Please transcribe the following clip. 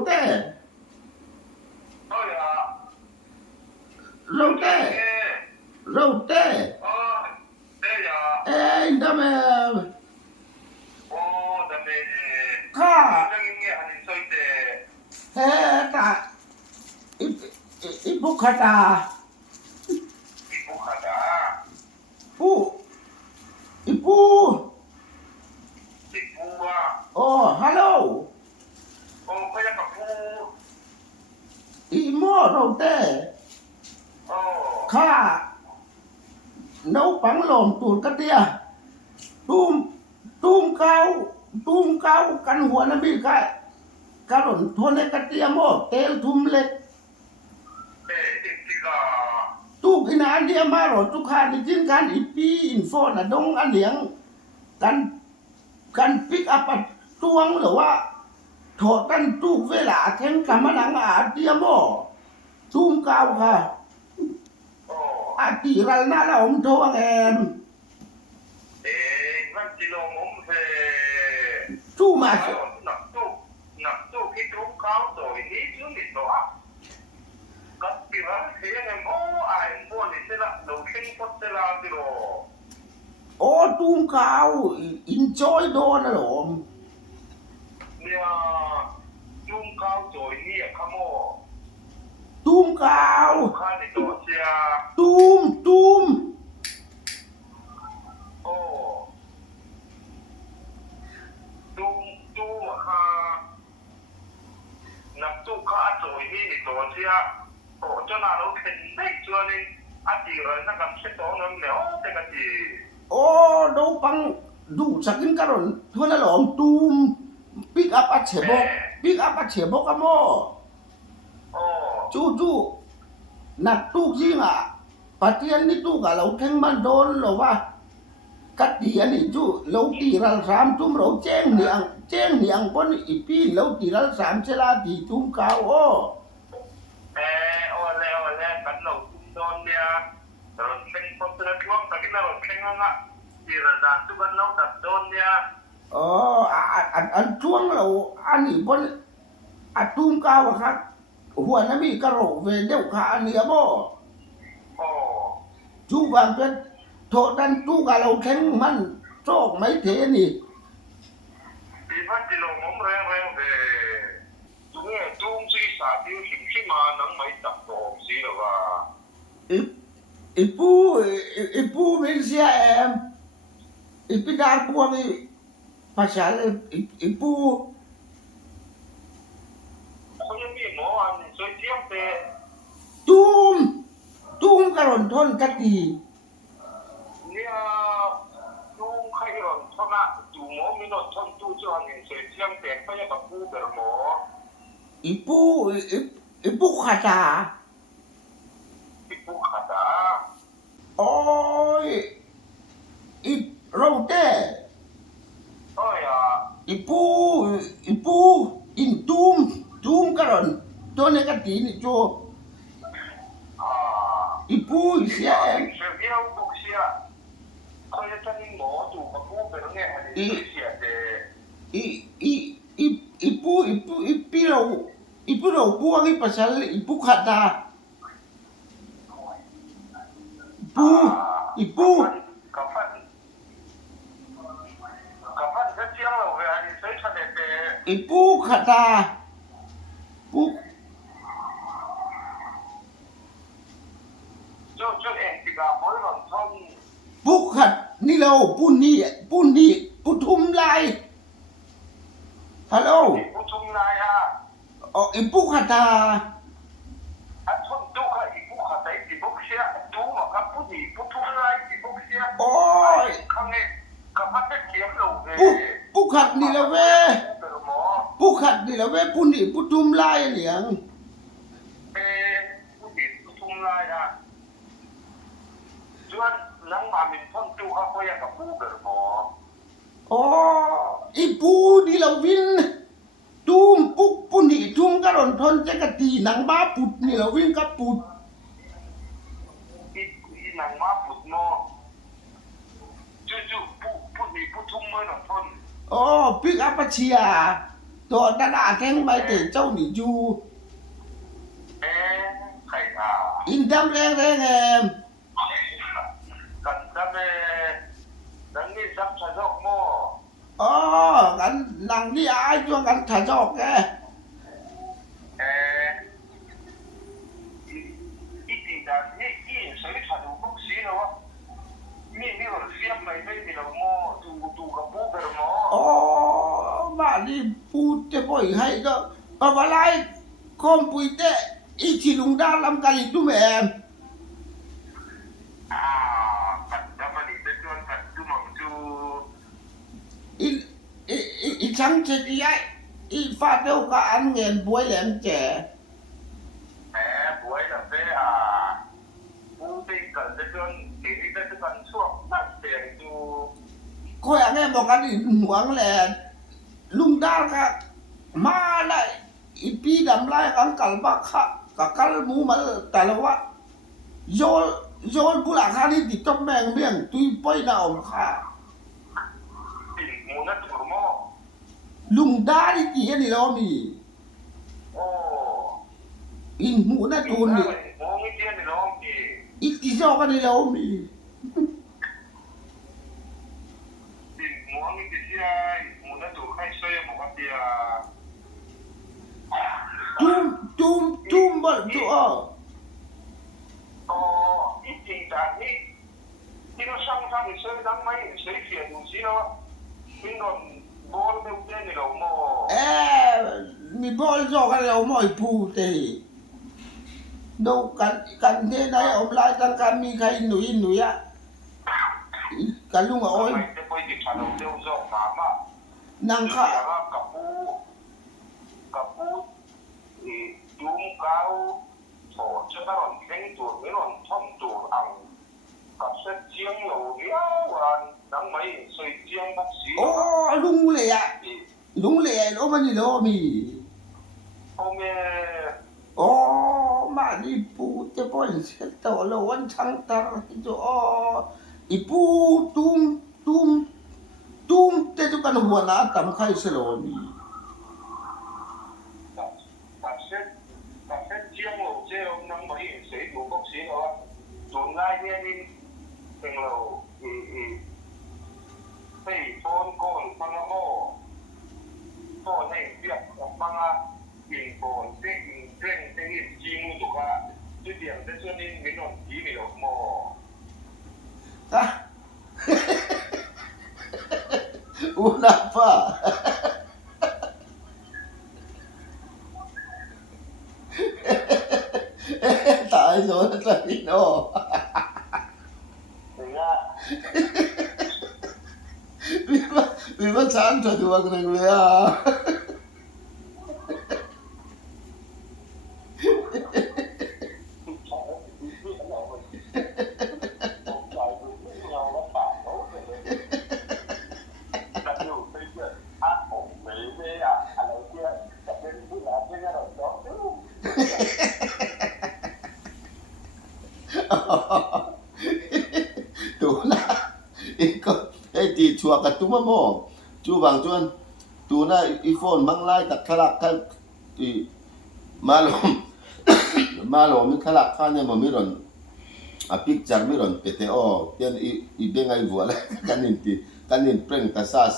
Rote, Oh ya. rote, rote. Oh, ya. Indame, Oh, dami. ka, Lang ini ani soite. ta, ibu kata, Ibu kada. ibu, Ibu wa. oh, hello, Oh, kaya kapu. imo rote, Oh. ka, nấu bánh lồn tuột cái tia, tum cao căn huа nó bị cái lồn thôn cái tia mô, tel thum lệ, Tiga. tu cái nào dia mà rồi tu khai đi chính kan ipi info là đông anh liang kan pick up at tuangหรือว่าถอดกันทุกเวลาแทงกำลังอาเดียโมตุ้มเก่าค่ะ Oh. อาตีรัลน่าละอมทวงแอม Nan silo mom se. สู้มา Nak tu kita kau tu ini cuma itu ah. Kapira saya ni mo ai mo ni sila lo king pot sila tiro. โอ้ตุ้มเก่าอินจอยโดนนะหลอม Nia jum kau joy ni kamu. ตุ้มเก่า Kan itu sia. ตุ้ม Oh. Tu ha. Nak tu kau joy ni itu sia. Oh, jangan lo ken baik jual ni. Ati orang nak kam seto nam le. Oh, tengah di. โอ้ดูปังดูสักกินกันหลอนทวนนะหลอมตุ้มปิกอัพอาเฉบกปิกอัพอาเฉบกอะโม Oh. จู่นักตู้จริงอ่ะปะเตียนนี่ตู้กับเราแข่งมันโดนหรอว่ากัดเดียนี่จู่เราตีรัลสามตุ้มเราแจ้งเหนียงปนอีปีเราตีรัลสามเชลาตีตุ้มเก่าโอ้ Oleh kan lo don dia terus ken pot terus luang tak kita lo ken ngak di rendah tu kan lo tak don dia อ๋ออันช่วงเราอันนี้ปนอันตุ้มเก่าอะครับหัวน้ำมีกระโหลกเวเดียวขาเนียบ่ oh จู่บางเป็นโทษดันตู้กับเราแข่งมันโชคไม่เทนี่ di mana lo ngom reng de tu si sa tiu him si ma nang mai tak do si lo ba อีปูเป็นเสียแอมอีปีดาพวงอีภาษาอีปู ko yang mi mo an so tiang te ตุ้มกระหล่นทนกะตี nia tu khai ron thona tu mo mi no thon tu cho an so tiang te ko ya ka pu ber mo อีปูขาตา ibu kada โอ้ยอีเราเต้ oh ya อีปูอินตุ้มกระหล่นทนกะตีนี่โจ ah อีปูเสียแอม Sevia un po' sia con le tani mo tu ma pu per ne ani sia de อีปูเราพวงอีภาษาอีปูขาตาอีปู kapan ke sia lo ve ani sai sa de te อีปูขาตาปู jo en ti ga mo ron thon ปูขัดนี่เราปูนี่ปูทุ่มลายฮัลโหล pu tung lai ha อ๋ออีปูขาตา a thon tu ka i pu kha tai ti bok sia tu ma ka pu ni pu tung lai ti bok sia โอ้ย khang ne kapan ke sia lo ve ปูขัดนี่ละเว้ย per mo ปูขัดนี่ละเว้ยปูนี่ปูทุ่มลายเหลียง pu ni pu tung lai ha chuan nang ma min thon tu ka ko ya ka pu per mo อ๋ออีปูนี่เราวินตุ้มปูนี่ทุ่มกระหล่นทนจะกะตีหนังบ้าปุดนี่เราวินกับปุด i nang ma put mo ju pu ni pu tung mo na thon อ๋อปิกอัพเชีย ตัวดาดาแทงไปเตะเจ้าหนีจู ใครอ่ะ อินดำแรงแรงแอม กันจะไม่ดังนี้ซับชาจอกโม่ อ๋อกันหนังที่อายจวงกันถ่ายจอกแก อีตีดานนี่อีสวยถ่ายรูปปุ๊บสีแล้ววะมีคนเสียบไม่ได้ที่เราโม่ดูกับปุ๊บเบอร์โม่ อ๋อบ้านนี้พูดจะปล่อยให้ก็ปะวะไรคอมปุยเตะอีชิลุงดาลำกันอีกตุ้มแอม กันจะมาดีเป็นตัวกันดูมั่งดู อีช่างเฉยอีฟาดเดียวกับอันเงินบวยแหลมแจ๋ แหมบวยแบบเนี้ยปุ๊บเป็นกันเป็นตัวทีนี้เป็นตัวช่วงนักเสียงดู คอยอันนี้บอกกันอีหวงแหละลุงดาก็มาเลยอีปีดำไรกันกัลบักขะกับกัลมูมาแต่ละว่าโยนบุหลาคานี่ติดต้องแมงเบี้ยงตุยป้อยหน้าอมค่ะ ติดมูนัดตัวโม่ ลุงดานี่ตีนี่เรามี โอ้ อินหมูน่ะตูนนี่ โม่ไม่เที่ยงในร้องดี อีกที่ชอบกันนี่เรามี ติดหมูนี่ติดที่ไอ้หมูนัดตัวใครช่วยบอกว่าเดีย จุ่มบ่จุอ๋อ อ๋ออีจริงจังนี่ที่เราช่างทำช่วยดังไหมช่วยเขียนดูสิเนาะที่นนบอลเต็มในเราโม่ มีบอลจอกันเราไม่พูดเลยดูกันเท่ไหนอมลายตั้งการมีใครหนุ่ยอ่ะกันลุงอ้อย จะไปติดฉันเราเร็วจ้องถามอ่ะ นางข้า กับปูจุ้มเก้าโถจะนอนแข็งตัวไม่นอนท่อมตัวอังกับเส้นเจียงเหลวเดียววันดังไหมใส่เจียงบักสี โอ้ลุงเลยอ่ะลุงเลยแล้วมันนี่เรามี โอ้แม่ โอ้มาดิปูจะปล่อยเสียตัวเราวันช่างตาจะอ๋ออีปูตุ้มแต่ทุกกันหัวหน้าตำไข่สโลมี กับเส้นเจียงเหลวเจ้าดังไหมใส่ตัวบักสีเหรอจุดง่ายเนี่ยนี่เป็นเราให้โฟนก้อนฟังโม่โฟนให้เปียกออกมาอินโฟนเต้นเต้นจริงถูกป่ะจุดเดียวแต่ส่วนนี้ไม่นอนทีไม่หลอกโม่ Ah. Una pa. Tại rồi tại nó. Vì mà sáng cho tụi anh này à. Tụi nó cái gì chùa cả tụi mà mò chú bằng chuan tụi nó iPhone mang lai đặt khá lạc khá mà lộn mình khá lạc khá nên mà mình rồi picture mình rồi cái thế tiền i bên ngay vừa lại cái nhìn preng ta sa